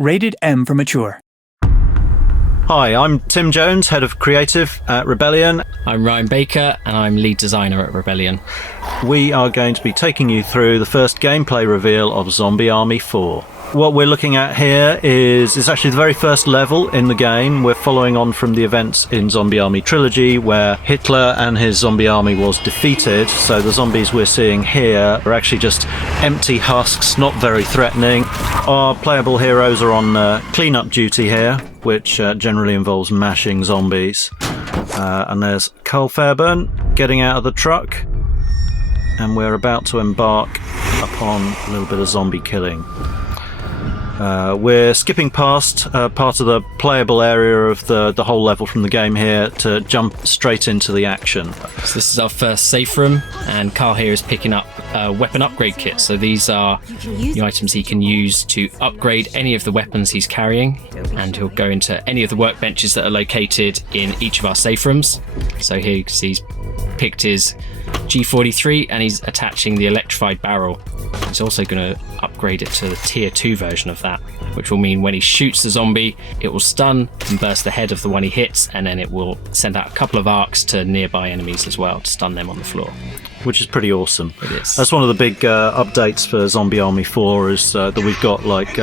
Rated M for mature. Hi, I'm Tim Jones, Head of Creative at Rebellion. I'm Ryan Baker, and I'm Lead Designer at Rebellion. We are going to be taking you through the first gameplay reveal of Zombie Army 4. What we're looking at here is actually the very first level in the game. We're following on from the events in Zombie Army Trilogy, where Hitler and his zombie army was defeated. So the zombies we're seeing here are actually just empty husks, not very threatening. Our playable heroes are on clean-up duty here, which generally involves mashing zombies. And there's Carl Fairburn getting out of the truck, and we're about to embark upon a little bit of zombie killing. We're skipping past part of the playable area of the whole level from the game here to jump straight into the action. So this is our first safe room, and Carl here is picking up a weapon upgrade kit. So these are the items he can use to upgrade any of the weapons he's carrying, and he'll go into any of the workbenches that are located in each of our safe rooms. So here you can see he's picked his G43 and he's attaching the electrified barrel. He's also going to upgrade it to the tier 2 version of that, which will mean when he shoots the zombie, it will stun and burst the head of the one he hits, and then it will send out a couple of arcs to nearby enemies as well to stun them on the floor. Which is pretty awesome. It is. That's one of the big updates for Zombie Army 4 is that we've got like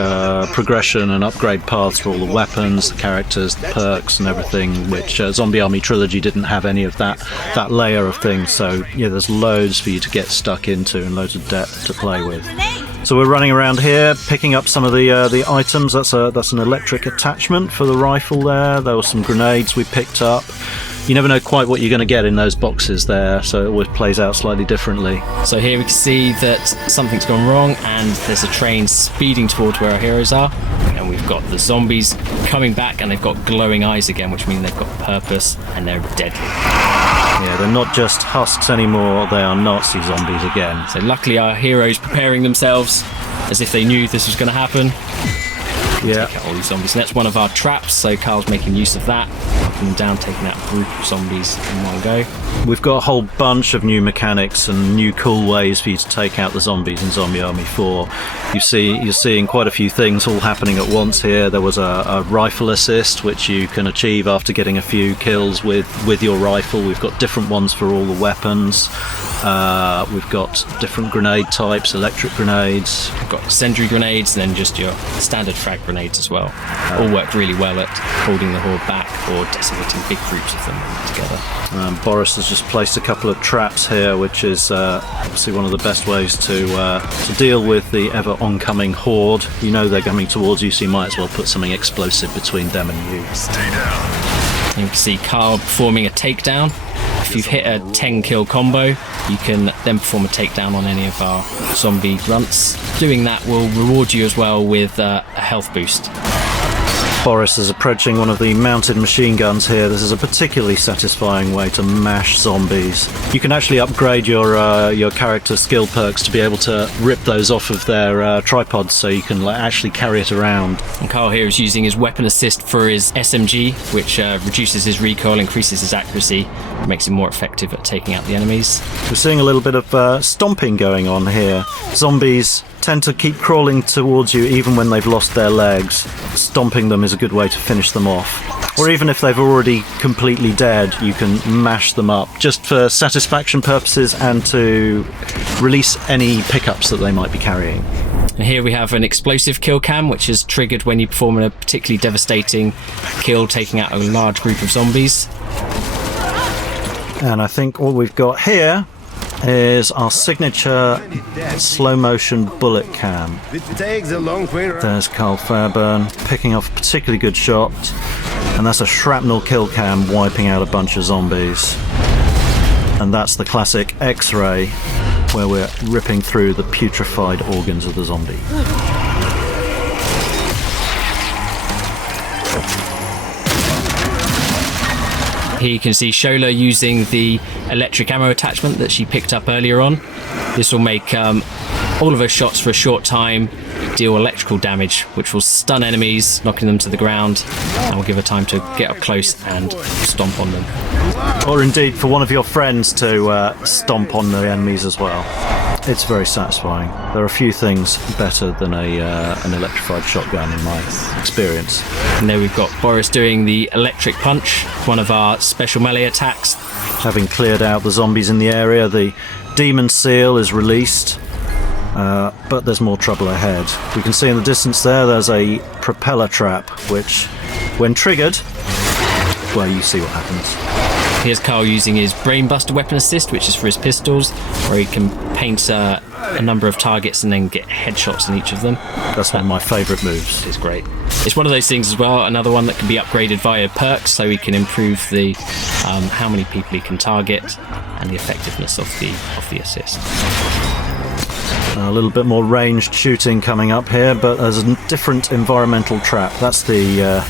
progression and upgrade paths for all the weapons, the characters, the perks and everything, which Zombie Army Trilogy didn't have any of that layer of things. So yeah, there's loads for you to get stuck into and loads of depth to play with. So we're running around here, picking up some of the items. That's an electric attachment for the rifle there. There were some grenades we picked up. You never know quite what you're going to get in those boxes there, so it always plays out slightly differently. So here we can see that something's gone wrong, and there's a train speeding towards where our heroes are, and we've got the zombies coming back, and they've got glowing eyes again, which means they've got purpose and they're deadly. Yeah, they're not just husks anymore, they are Nazi zombies again. So luckily our heroes preparing themselves as if they knew this was going to happen. Yeah. Take out all these zombies. And that's one of our traps, so Carl's making use of that, knocking them down, taking out a group of zombies in one go. We've got a whole bunch of new mechanics and new cool ways for you to take out the zombies in Zombie Army 4. You're seeing quite a few things all happening at once here. There was a rifle assist, which you can achieve after getting a few kills with your rifle. We've got different ones for all the weapons. We've got different grenade types, electric grenades. We've got incendiary grenades and then just your standard frag grenades as well. All work really well at holding the horde back or decimating big groups of them together. Boris has just placed a couple of traps here, which is obviously one of the best ways to deal with the ever oncoming horde. You know they're coming towards you, so you might as well put something explosive between them and you. Stay down. And you can see Carl performing a takedown. If you've hit a 10 kill combo, you can then perform a takedown on any of our zombie grunts. Doing that will reward you as well with a health boost. Boris is approaching one of the mounted machine guns here. This is a particularly satisfying way to mash zombies. You can actually upgrade your character's skill perks to be able to rip those off of their tripods, so you can actually carry it around. And Carl here is using his weapon assist for his SMG, which reduces his recoil, increases his accuracy, makes him more effective at taking out the enemies. We're seeing a little bit of stomping going on here. Zombies tend to keep crawling towards you even when they've lost their legs. Stomping them is a good way to finish them off. Or even if they've already completely dead, you can mash them up just for satisfaction purposes and to release any pickups that they might be carrying. And here we have an explosive kill cam, which is triggered when you perform a particularly devastating kill, taking out a large group of zombies. And I think all we've got here is our signature slow motion bullet cam. There's Carl Fairburn picking off a particularly good shot, and that's a shrapnel kill cam wiping out a bunch of zombies. And that's the classic X-ray, where we're ripping through the putrefied organs of the zombie. Here you can see Shola using the electric ammo attachment that she picked up earlier on. This will make all of her shots for a short time deal electrical damage, which will stun enemies, knocking them to the ground, and will give her time to get up close and stomp on them. Or indeed for one of your friends to stomp on the enemies as well. it's very satisfying. There are a few things better than an electrified shotgun in my experience. And there we've got Boris doing the electric punch, one of our special melee attacks. Having cleared out the zombies in the area, the demon seal is released, but there's more trouble ahead. We can see in the distance there's a propeller trap, which, when triggered, well, you see what happens. Here's Carl using his Brainbuster weapon assist, which is for his pistols, where he can paint a number of targets and then get headshots in each of them. That's one of my favourite moves. It's great. It's one of those things as well, another one that can be upgraded via perks, so he can improve the how many people he can target and the effectiveness of the assist. A little bit more ranged shooting coming up here, but there's a different environmental trap. That's the...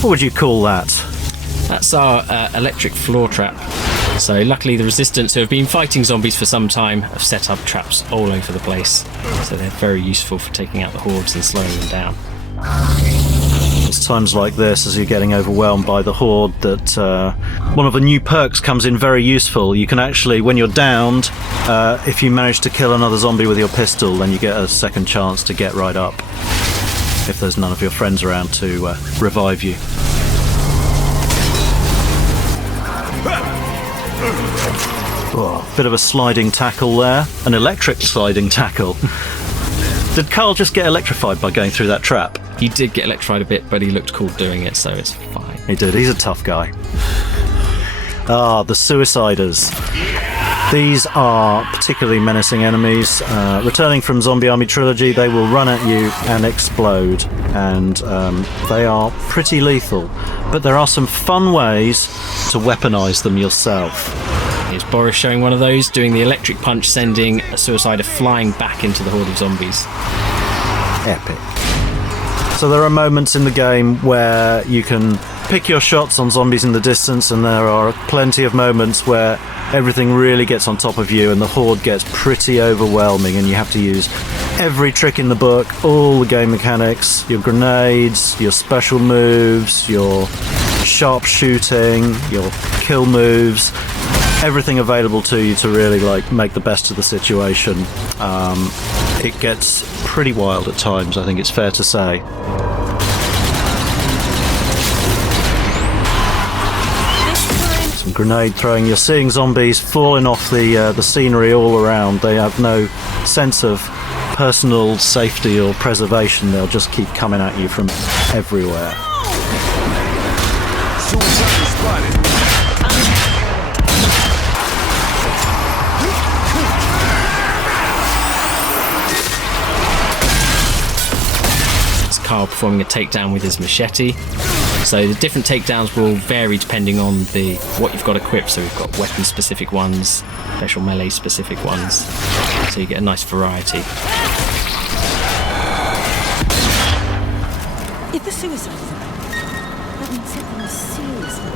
what would you call that? That's our electric floor trap. So luckily the Resistance, who have been fighting zombies for some time, have set up traps all over the place. So they're very useful for taking out the hordes and slowing them down. It's times like this, as you're getting overwhelmed by the horde, that one of the new perks comes in very useful. You can actually, when you're downed, if you manage to kill another zombie with your pistol, then you get a second chance to get right up, if there's none of your friends around to revive you. Oh, bit of a sliding tackle there. An electric sliding tackle. Did Carl just get electrified by going through that trap? He did get electrified a bit, but he looked cool doing it, so it's fine. He did. He's a tough guy. Ah, the Suiciders. These are particularly menacing enemies. Returning from Zombie Army Trilogy, they will run at you and explode, and they are pretty lethal. But there are some fun ways to weaponize them yourself. Here's Boris showing one of those, doing the electric punch, sending a Suicider flying back into the horde of zombies. Epic. So there are moments in the game where you can pick your shots on zombies in the distance, and there are plenty of moments where everything really gets on top of you and the horde gets pretty overwhelming, and you have to use every trick in the book, all the game mechanics, your grenades, your special moves, your sharp shooting, your kill moves, everything available to you to really make the best of the situation. It gets pretty wild at times, I think it's fair to say. Some grenade throwing. You're seeing zombies falling off the scenery all around. They have no sense of personal safety or preservation. They'll just keep coming at you from everywhere. Carl performing a takedown with his machete. So the different takedowns will vary depending on what you've got equipped. So we've got weapon specific ones, special melee specific ones, so you get a nice variety. If the Suicides are that means something is seriously.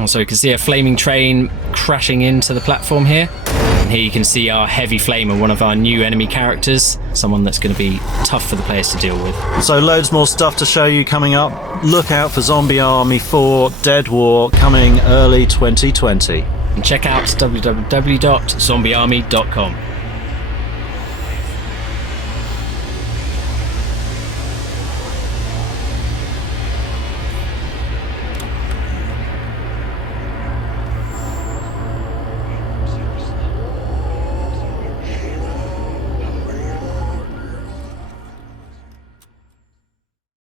Also, you can see a flaming train crashing into the platform here. And here you can see our Heavy Flamer, one of our new enemy characters, someone that's going to be tough for the players to deal with. So loads more stuff to show you coming up. Look out for Zombie Army 4 Dead War coming early 2020. And check out www.zombiearmy.com.